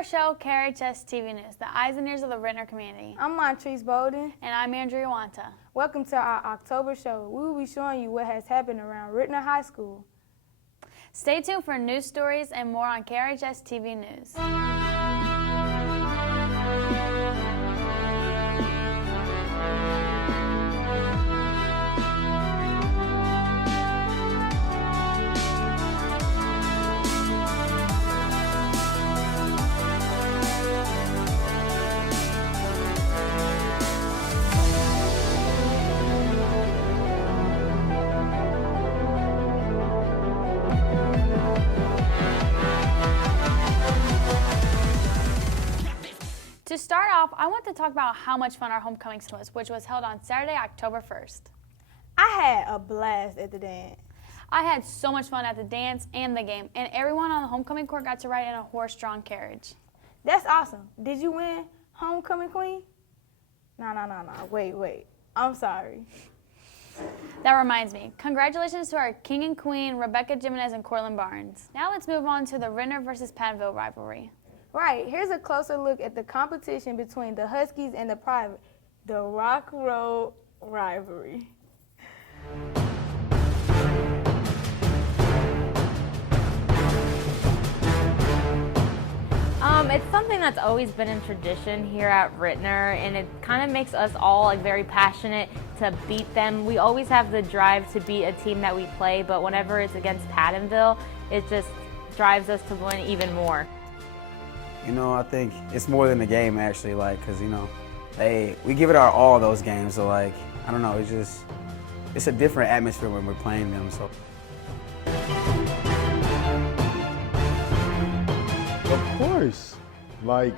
our show, KRHS TV News, the eyes and ears of the Rittner community. I'm Montrese Bolden. And I'm Andrea Wanta. Welcome to our October show. We will be showing you what has happened around Rittner High School. Stay tuned for news stories and more on KRHS TV News. To start off, I want to talk about how much fun our homecoming was, which was held on Saturday, October 1st. I had a blast at the dance. I had so much fun at the dance and the game, and everyone on the homecoming court got to ride in a horse-drawn carriage. That's awesome. Did you win homecoming queen? No. Wait. I'm sorry. That reminds me. Congratulations to our king and queen, Rebecca Jimenez and Cortland Barnes. Now let's move on to the Rittner versus Pattonville rivalry. Right, here's a closer look at the competition between the Huskies and the Private, the Rock Road rivalry. It's something that's always been in tradition here at Rittner, and it kind of makes us all very passionate to beat them. We always have the drive to beat a team that we play, but whenever it's against Pattonville, it just drives us to win even more. You know, I think it's more than the game actually, because, we give it our all those games, so I don't know, it's a different atmosphere when we're playing them, so. Of course, why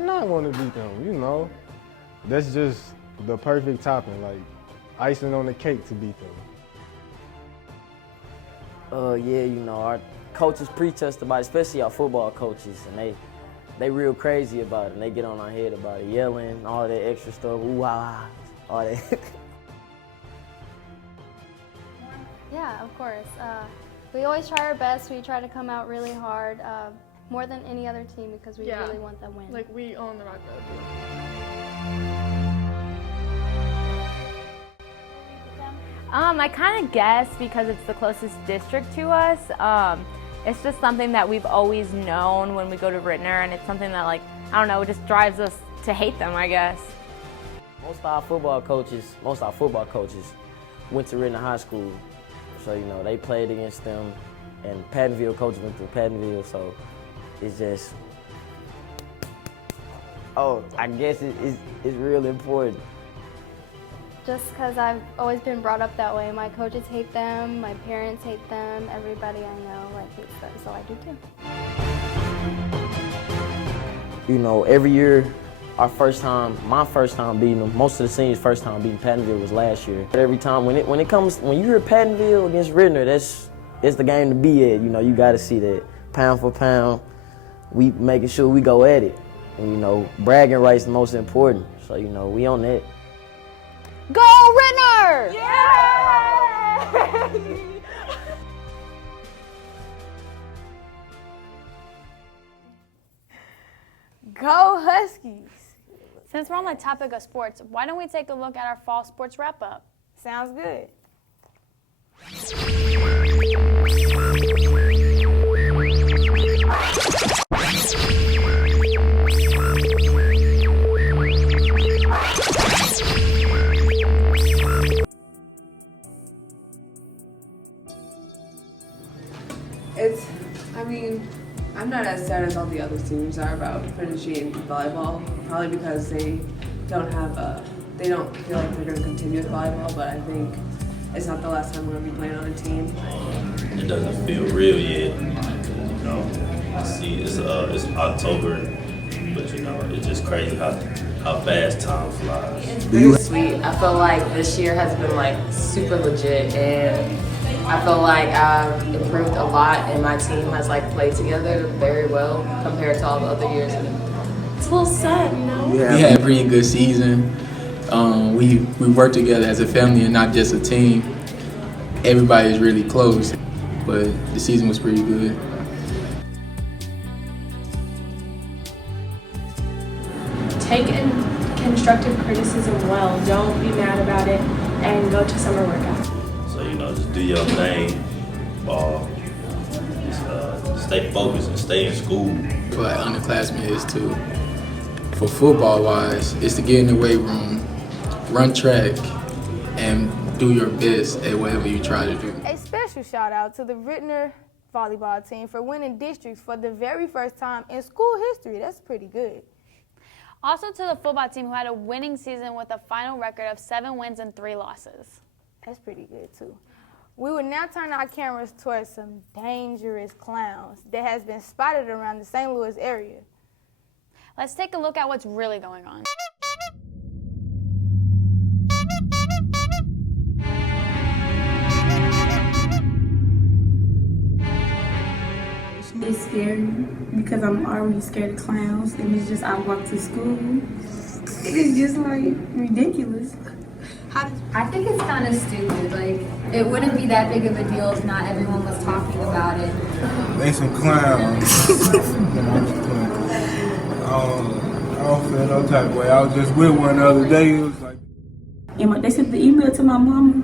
not want to beat them, That's just the perfect topping, icing on the cake to beat them. Our coaches preach us about it, especially our football coaches, and they real crazy about it, and they get on our head about it, yelling, all that extra stuff, ooh, ah, all that. Yeah, of course. We always try our best. We try to come out really hard, more than any other team, because we really want the win. We own the Rock Road. I kind of guess because it's the closest district to us. It's just something that we've always known when we go to Rittner, and it's something that, it just drives us to hate them, I guess. Most of our football coaches went to Rittner High School, so, they played against them, and Pattonville coaches went to Pattonville, so it's just, I guess it's real important. Just because I've always been brought up that way. My coaches hate them, my parents hate them, everybody I know hates them, so I do too. Every year, my first time beating them, most of the seniors' first time beating Pattonville was last year. But every time, when you hear Pattonville against Rittner, it's the game to be at. You got to see that pound for pound, we making sure we go at it. And, bragging rights the most important, so, we on that. Go Rittner! Yeah! Go Huskies! Since we're on the topic of sports, why don't we take a look at our fall sports wrap-up? Sounds good. I'm not as sad as all the other teams are about finishing volleyball, probably because they don't feel like they're going to continue with volleyball, but I think it's not the last time we're going to be playing on a team. It doesn't feel real yet, it's October, but it's just crazy how fast time flies. It's very sweet. I feel like this year has been super legit, and I feel like I've improved a lot, and my team has played together very well compared to all the other years. And it's a little sad, We had a pretty good season. We worked together as a family and not just a team. Everybody is really close, but the season was pretty good. constructive criticism well. Don't be mad about it and go to summer workouts. So, just do your thing, ball. Just stay focused and stay in school. For like underclassmen is too. For football wise, it's to get in the weight room, run track, and do your best at whatever you try to do. A special shout out to the Rittner volleyball team for winning districts for the very first time in school history. That's pretty good. Also to the football team who had a winning season with a final record of 7 wins and 3 losses. That's pretty good too. We will now turn our cameras towards some dangerous clowns that has been spotted around the St. Louis area. Let's take a look at what's really going on. It's scary because I'm already scared of clowns, and it's just I walk to school. It's just like ridiculous. I think it's kind of stupid. Like, it wouldn't be that big of a deal if not everyone was talking about it. They some clowns. I don't feel no type of way. I was just with one the other day. It was like. And they sent the email to my mama.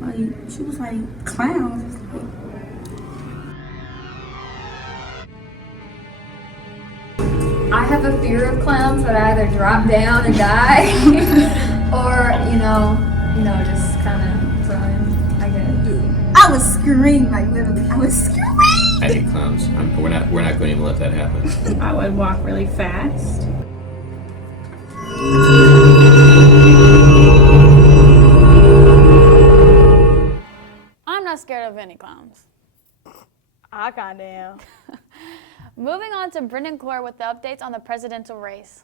Like, she was like, clowns. I have a fear of clowns, but I either drop down and die, or just kind of run. I guess. I was screaming, like literally, I was screaming. I hate clowns. We're not going to even let that happen. I would walk really fast. I'm not scared of any clowns. I kinda am. Moving on to Brendan Clore with the updates on the presidential race.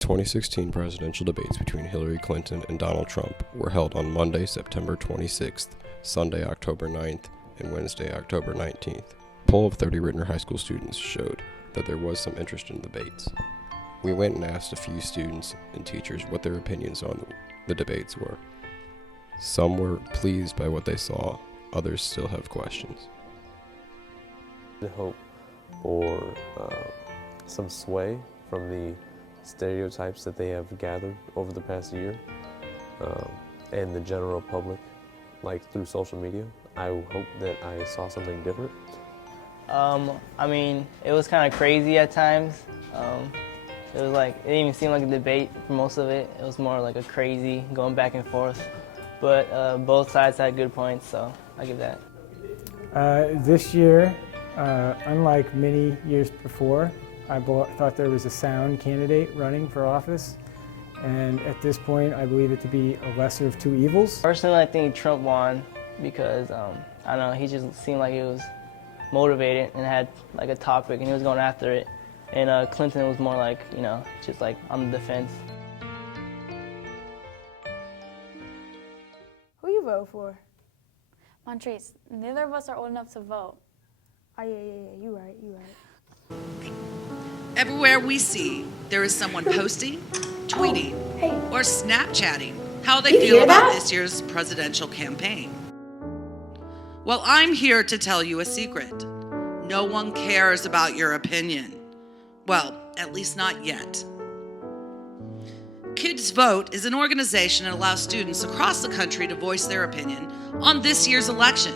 2016 presidential debates between Hillary Clinton and Donald Trump were held on Monday, September 26th, Sunday, October 9th, and Wednesday, October 19th. A poll of 30 Rittner High School students showed that there was some interest in the debates. We went and asked a few students and teachers what their opinions on the debates were. Some were pleased by what they saw, others still have questions. I hope for some sway from the stereotypes that they have gathered over the past year and the general public, like through social media. I hope that I saw something different. I mean, it was kind of crazy at times. It was like, it didn't even seem like a debate for most of it. It was more like a crazy going back and forth. But both sides had good points, so I give that. This year, unlike many years before, I thought there was a sound candidate running for office, and at this point I believe it to be a lesser of two evils. Personally, I think Trump won because, I don't know, he just seemed like he was motivated and had like a topic and he was going after it. And Clinton was more like, just like on the defense. Who you vote for? Montrese, neither of us are old enough to vote. Oh, yeah, you right. Everywhere we see, there is someone posting, tweeting, or Snapchatting how they feel about this year's presidential campaign. Well, I'm here to tell you a secret. No one cares about your opinion. Well, at least not yet. Kids Vote is an organization that allows students across the country to voice their opinion on this year's election.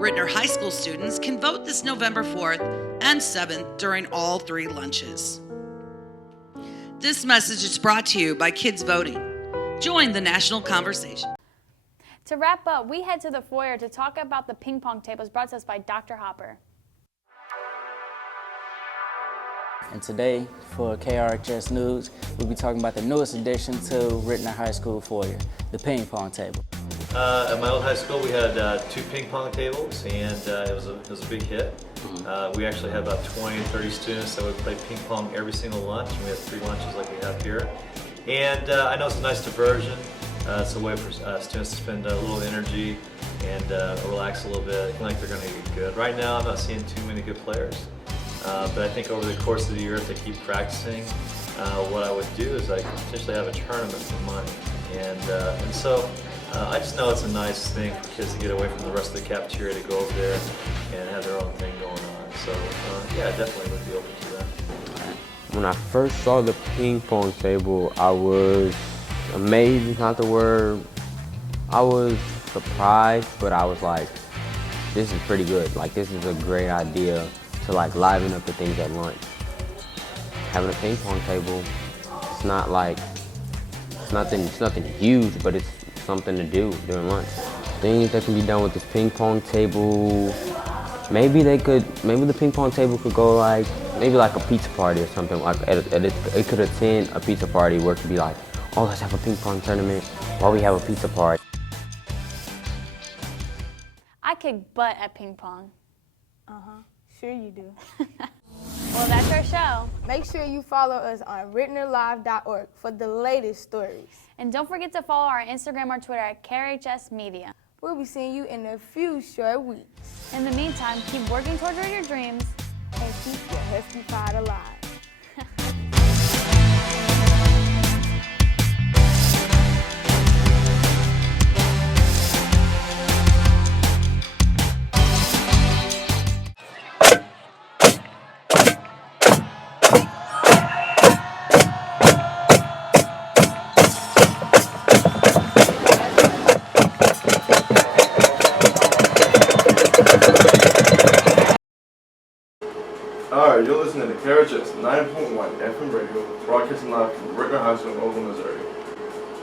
Rittner High School students can vote this November 4th and 7th during all 3 lunches. This message is brought to you by Kids Voting. Join the national conversation. To wrap up, we head to the foyer to talk about the ping pong tables brought to us by Dr. Hopper. And today, for KRHS News, we'll be talking about the newest addition to Rittner High School foyer, the ping pong table. At my old high school, we had 2 ping pong tables, and it was a big hit. We actually had about 20 to 30 students that would play ping pong every single lunch, and we had 3 lunches like we have here. And I know it's a nice diversion. It's a way for students to spend a little energy and relax a little bit. I feel like they're going to get good. Right now, I'm not seeing too many good players. But I think over the course of the year, if they keep practicing, what I would do is I could potentially have a tournament for money. And so I just know it's a nice thing for kids to get away from the rest of the cafeteria to go over there and have their own thing going on. So yeah, I definitely would be open to that. When I first saw the ping pong table, I was amazed is not the word. I was surprised, but I was like, this is pretty good. Like, this is a great idea to like liven up the things at lunch. Having a ping pong table, it's not like, it's nothing huge, but it's something to do during lunch. Things that can be done with this ping pong table, maybe the ping pong table could go like, maybe like a pizza party or something. Like it could attend a pizza party where it could be like, oh, let's have a ping pong tournament while we have a pizza party. I kick butt at ping pong. Sure you do. Well, that's our show. Make sure you follow us on RittnerLive.org for the latest stories. And don't forget to follow our Instagram or Twitter at KRHS Media. We'll be seeing you in a few short weeks. In the meantime, keep working towards your dreams and keep your Husky pride alive. Alright, you're listening to KRHS 9.1 FM radio, broadcasting live from Rittner High School in Oakland, Missouri.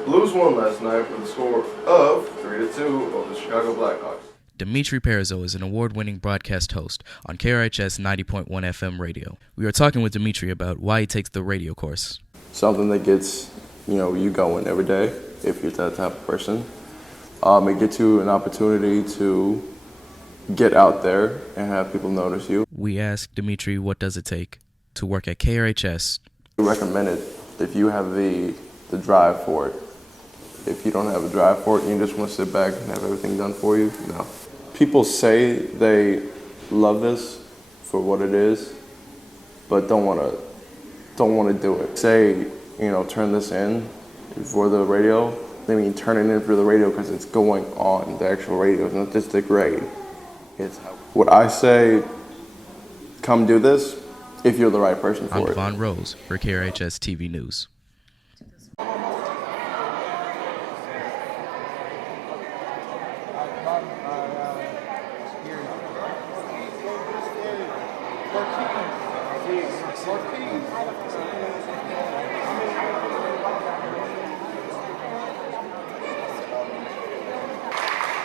Blues won last night with a score of 3-2 over the Chicago Blackhawks. Dimitri Perzo is an award-winning broadcast host on KRHS 90.1 FM radio. We are talking with Dimitri about why he takes the radio course. Something that gets, you going every day, if you're that type of person. It gets you an opportunity to get out there and have people notice you. We asked Dimitri what does it take to work at KRHS. We recommend it if you have the drive for it. If you don't have a drive for it and you just want to sit back and have everything done for you, no. People say they love this for what it is, but don't want to do it. Say, turn this in for the radio. I mean, turn it in for the radio because it's going on the actual radio, it's not just the grade. It's what I say, come do this if you're the right person for I'm it. Devon Rose for KRHS TV News.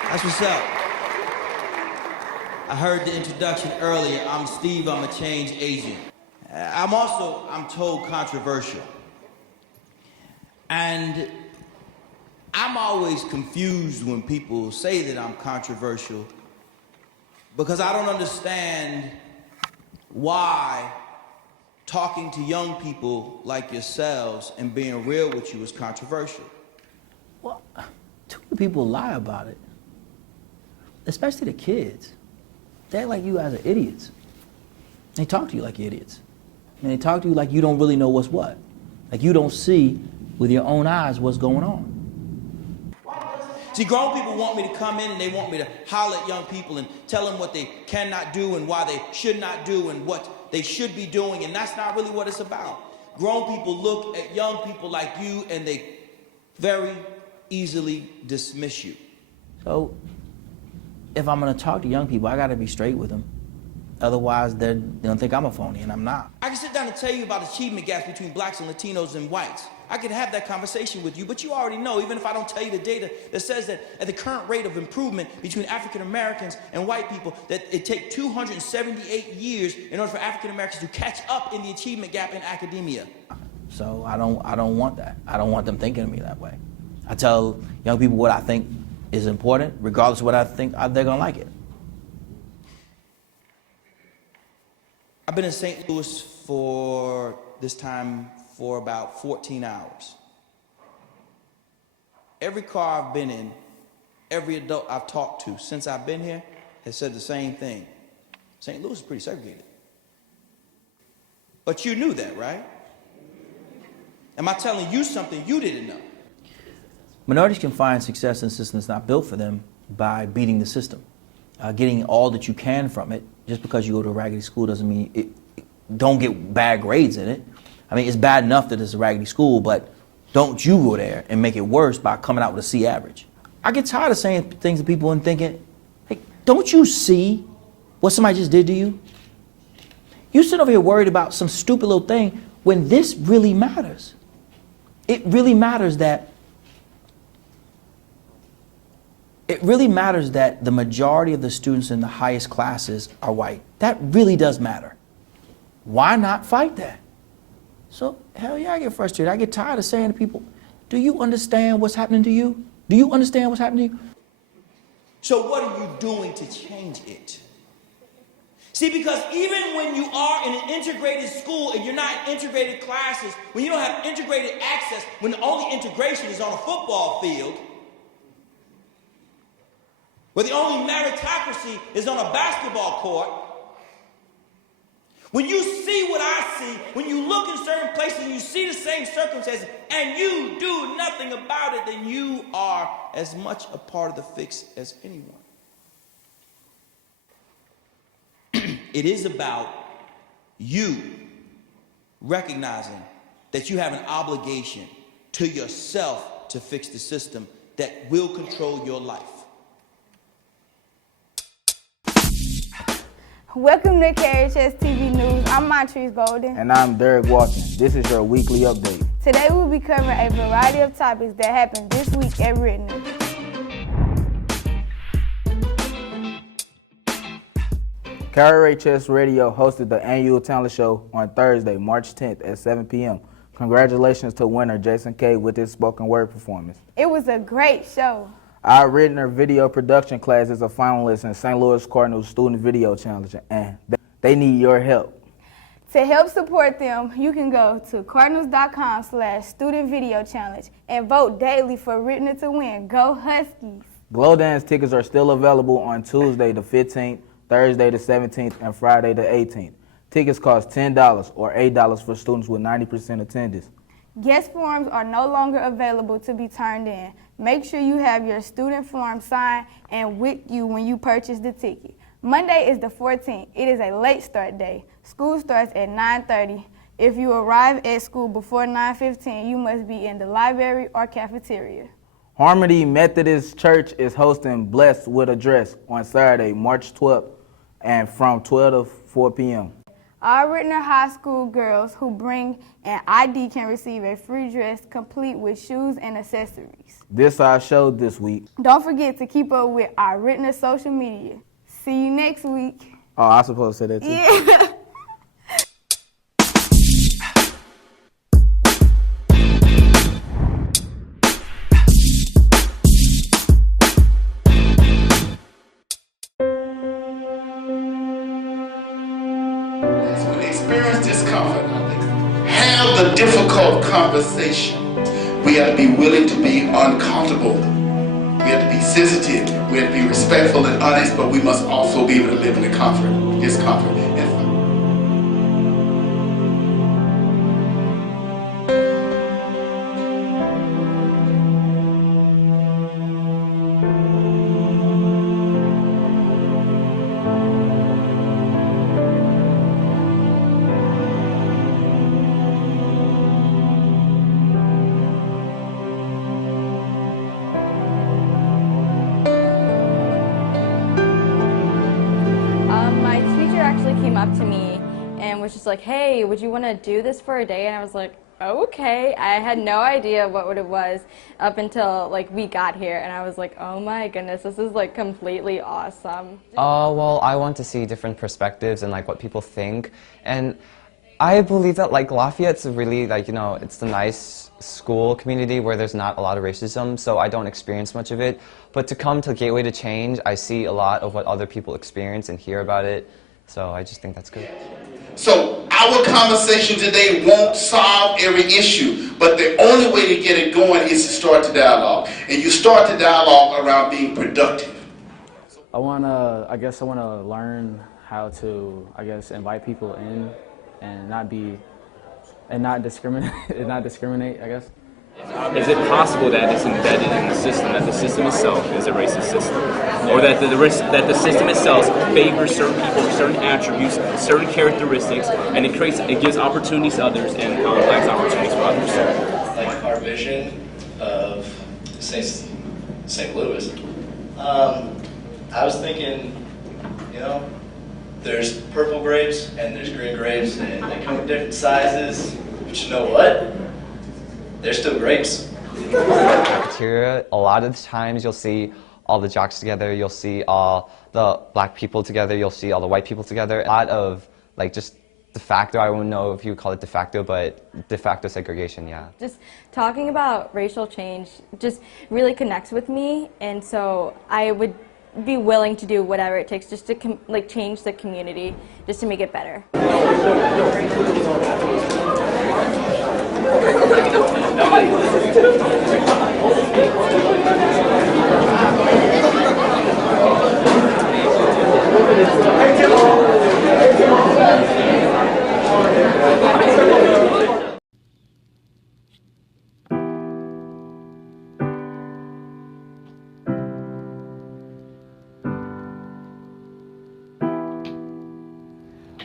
That's what's up. I heard the introduction earlier. I'm Steve, I'm a change agent. I'm told controversial. And I'm always confused when people say that I'm controversial because I don't understand why talking to young people like yourselves and being real with you is controversial. Well, too many people lie about it, especially the kids. They act like you guys are idiots. They talk to you like idiots. And they talk to you like you don't really know what's what. Like you don't see with your own eyes what's going on. See, grown people want me to come in and they want me to holler at young people and tell them what they cannot do and why they should not do and what they should be doing, and that's not really what it's about. Grown people look at young people like you and they very easily dismiss you. So, if I'm gonna talk to young people, I gotta be straight with them. Otherwise, they don't think I'm a phony, and I'm not. I can sit down and tell you about achievement gaps between blacks and Latinos and whites. I could have that conversation with you, but you already know, even if I don't tell you the data that says that at the current rate of improvement between African Americans and white people, that it takes 278 years in order for African Americans to catch up in the achievement gap in academia. So I don't want that. I don't want them thinking of me that way. I tell young people what I think is important, regardless of what I think they're gonna like it. I've been in St. Louis for this time for about 14 hours. Every car I've been in, every adult I've talked to since I've been here has said the same thing. St. Louis is pretty segregated. But you knew that, right? Am I telling you something you didn't know? Minorities can find success in a system that's not built for them by beating the system. Getting all that you can from it. Just because you go to a raggedy school doesn't mean don't get bad grades in it, I mean, it's bad enough that it's a raggedy school, but don't you go there and make it worse by coming out with a C average. I get tired of saying things to people and thinking, hey, don't you see what somebody just did to you? You sit over here worried about some stupid little thing when this really matters. It really matters that the majority of the students in the highest classes are white. That really does matter. Why not fight that? So, hell yeah, I get frustrated. I get tired of saying to people, do you understand what's happening to you? Do you understand what's happening to you? So what are you doing to change it? See, because even when you are in an integrated school and you're not in integrated classes, when you don't have integrated access, when the only integration is on a football field, where the only meritocracy is on a basketball court, when you see what I see, when you look in certain places and you see the same circumstances and you do nothing about it, then you are as much a part of the fix as anyone. It is about you recognizing that you have an obligation to yourself to fix the system that will control your life. Welcome to KRHS TV News. I'm Montrese Golden. And I'm Derek Walton. This is your weekly update. Today we'll be covering a variety of topics that happened this week at Rittner. KRHS Radio hosted the annual talent show on Thursday, March 10th at 7 p.m. Congratulations to winner Jason K with his spoken word performance. It was a great show. Our Rittner video production class is a finalist in St. Louis Cardinals Student Video Challenge, and they need your help. To help support them, you can go to cardinals.com/student video challenge and vote daily for Rittner to win. Go Huskies! Glow Dance tickets are still available on Tuesday the 15th, Thursday the 17th, and Friday the 18th. Tickets cost $10 or $8 for students with 90% attendance. Guest forms are no longer available to be turned in. Make sure you have your student form signed and with you when you purchase the ticket. Monday is the 14th. It is a late start day. School starts at 9:30. If you arrive at school before 9:15, you must be in the library or cafeteria. Harmony Methodist Church is hosting Blessed with a Dress on Saturday, March 12th, and from 12 to 4 p.m. All Rittner High School girls who bring an ID can receive a free dress complete with shoes and accessories. This our show this week. Don't forget to keep up with our Rittner social media. See you next week. Oh, I was supposed to say that too. Yeah. When they experience discomfort, have the difficult conversation. We have to be willing to be uncomfortable. We have to be sensitive. We have to be respectful and honest, but we must also be able to live in the comfort, discomfort. My teacher actually came up to me and was just like, hey, would you want to do this for a day? And I was like, okay. I had no idea what it was up until like we got here, and I was like, oh my goodness, this is like completely awesome. Well, I want to see different perspectives and like what people think, and I believe that like Lafayette's really like, you know, it's the nice school community where there's not a lot of racism, so I don't experience much of it. But to come to Gateway to Change, I see a lot of what other people experience and hear about it, so I just think that's good. So our conversation today won't solve every issue, but the only way to get it going is to start the dialogue. And you start the dialogue around being productive. I guess I wanna learn how to, invite people in and not discriminate, I guess. Is it possible that it's embedded in the system, that the system itself is a racist system? Or that the system itself favors certain people, certain attributes, certain characteristics, and it gives opportunities to others and lacks opportunities for others? Like our vision of St. Louis, I was thinking, there's purple grapes and there's green grapes, and they come in different sizes, but you know what? They're still grapes. Cafeteria, a lot of the times you'll see all the jocks together, you'll see all the black people together, you'll see all the white people together. A lot of just de facto, I wouldn't know if you would call it de facto, but de facto segregation, yeah. Just talking about racial change just really connects with me, and so I would be willing to do whatever it takes just to change the community, just to make it better.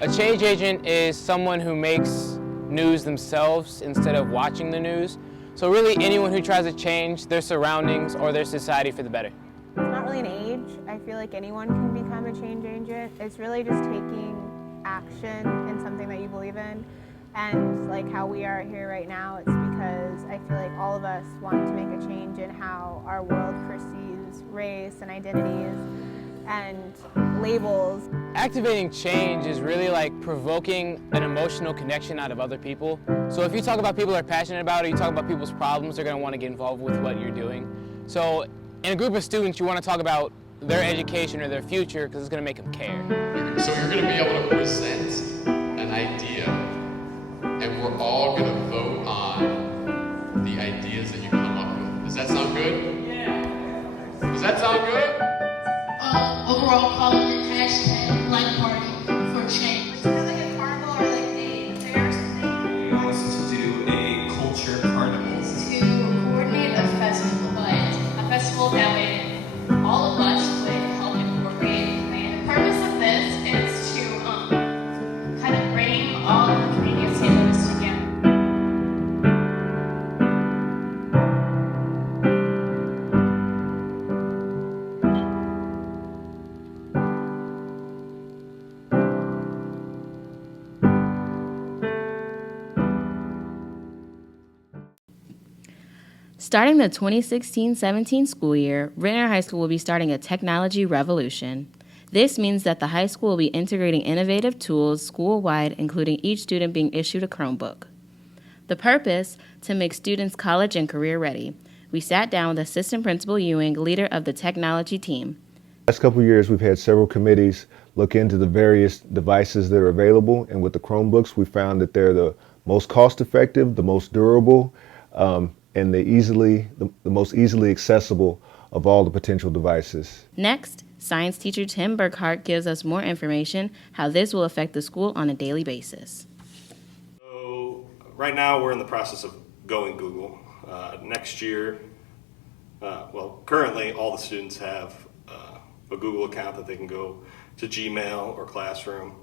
A change agent is someone who makes news themselves instead of watching the news. So really anyone who tries to change their surroundings or their society for the better. It's not really an age. I feel like anyone can become a change agent. It's really just taking action in something that you believe in. And like how we are here right now, it's because I feel like all of us want to make a change in how our world perceives race and identities and labels. Activating change is really like provoking an emotional connection out of other people. So if you talk about people they're passionate about, or you talk about people's problems, they're going to want to get involved with what you're doing. So in a group of students, you want to talk about their education or their future because it's going to make them care. So you're going to be able to present an idea, and we're all going to vote on the ideas that you come up with. Does that sound good? Yeah. Does that sound good? Overall, calling it hashtag Black Party for Change. Is it like a carnival or like a fair or something? We want to do a culture carnival. To coordinate a festival, but a festival that way all of us would help incorporate and plan. The purpose of this is to kind of bring all of the community of St. Louis together. Starting the 2016-17 school year, Rittner High School will be starting a technology revolution. This means that the high school will be integrating innovative tools school-wide, including each student being issued a Chromebook. The purpose, to make students college and career ready. We sat down with Assistant Principal Ewing, leader of the technology team. Last couple of years, we've had several committees look into the various devices that are available, and with the Chromebooks, we found that they're the most cost-effective, the most durable, and the most easily accessible of all the potential devices. Next, science teacher Tim Burkhart gives us more information how this will affect the school on a daily basis. So right now we're in the process of going Google. Next year, currently all the students have a Google account that they can go to Gmail or Classroom.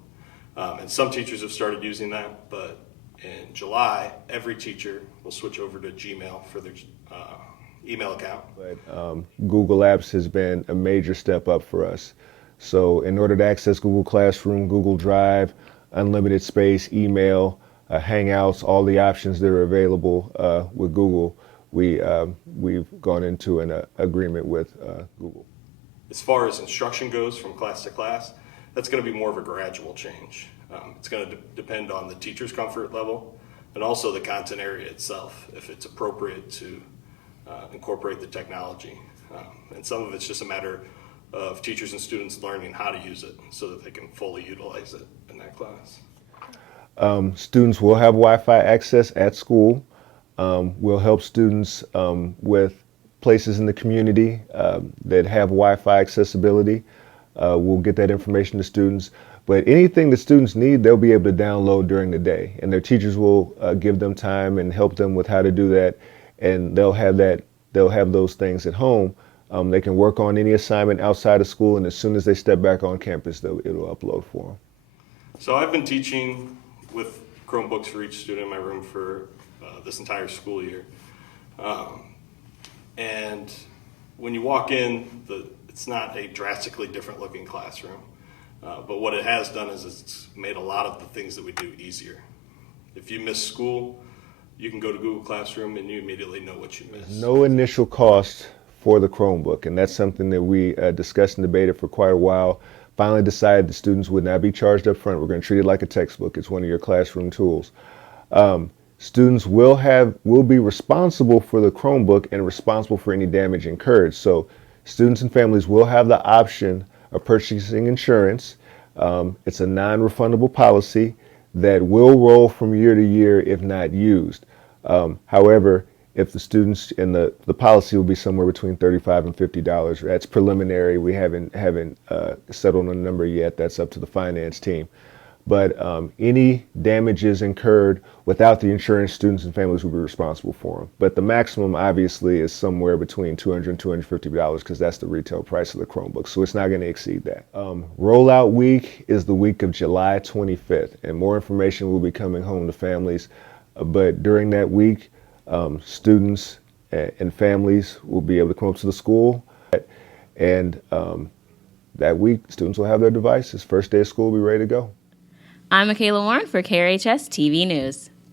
And some teachers have started using that, but in July, every teacher will switch over to Gmail for their email account. But Google Apps has been a major step up for us. So in order to access Google Classroom, Google Drive, unlimited space, email, Hangouts, all the options that are available with Google, we've gone into an agreement with Google. As far as instruction goes from class to class, that's going to be more of a gradual change. It's going to depend on the teacher's comfort level and also the content area itself, if it's appropriate to incorporate the technology. And some of it's just a matter of teachers and students learning how to use it so that they can fully utilize it in that class. Students will have Wi-Fi access at school. We'll help students with places in the community that have Wi-Fi accessibility. We'll get that information to students. But anything that students need, they'll be able to download during the day. And their teachers will give them time and help them with how to do that. and they'll have those things at home. They can work on any assignment outside of school, and as soon as they step back on campus, it'll upload for them. So I've been teaching with Chromebooks for each student in my room for this entire school year. And when you walk in, it's not a drastically different looking classroom. But what it has done is it's made a lot of the things that we do easier. If you miss school, you can go to Google Classroom and you immediately know what you missed. No initial cost for the Chromebook, and that's something that we discussed and debated for quite a while. Finally decided the students would not be charged up front. We're going to treat it like a textbook. It's one of your classroom tools. Students will be responsible for the Chromebook and responsible for any damage incurred. So students and families will have the option of purchasing insurance. It's a non-refundable policy that will roll from year to year if not used. However, if the students and the policy will be somewhere between $35 and $50. That's preliminary. We haven't settled on a number yet. That's up to the finance team. But any damages incurred without the insurance, students and families will be responsible for them. But the maximum obviously is somewhere between $200 and $250 because that's the retail price of the Chromebook. So it's not going to exceed that. Rollout week is the week of July 25th, and more information will be coming home to families. But during that week, students and families will be able to come up to the school, and that week students will have their devices. First day of school will be ready to go. I'm Michaela Warren for KRHS TV News.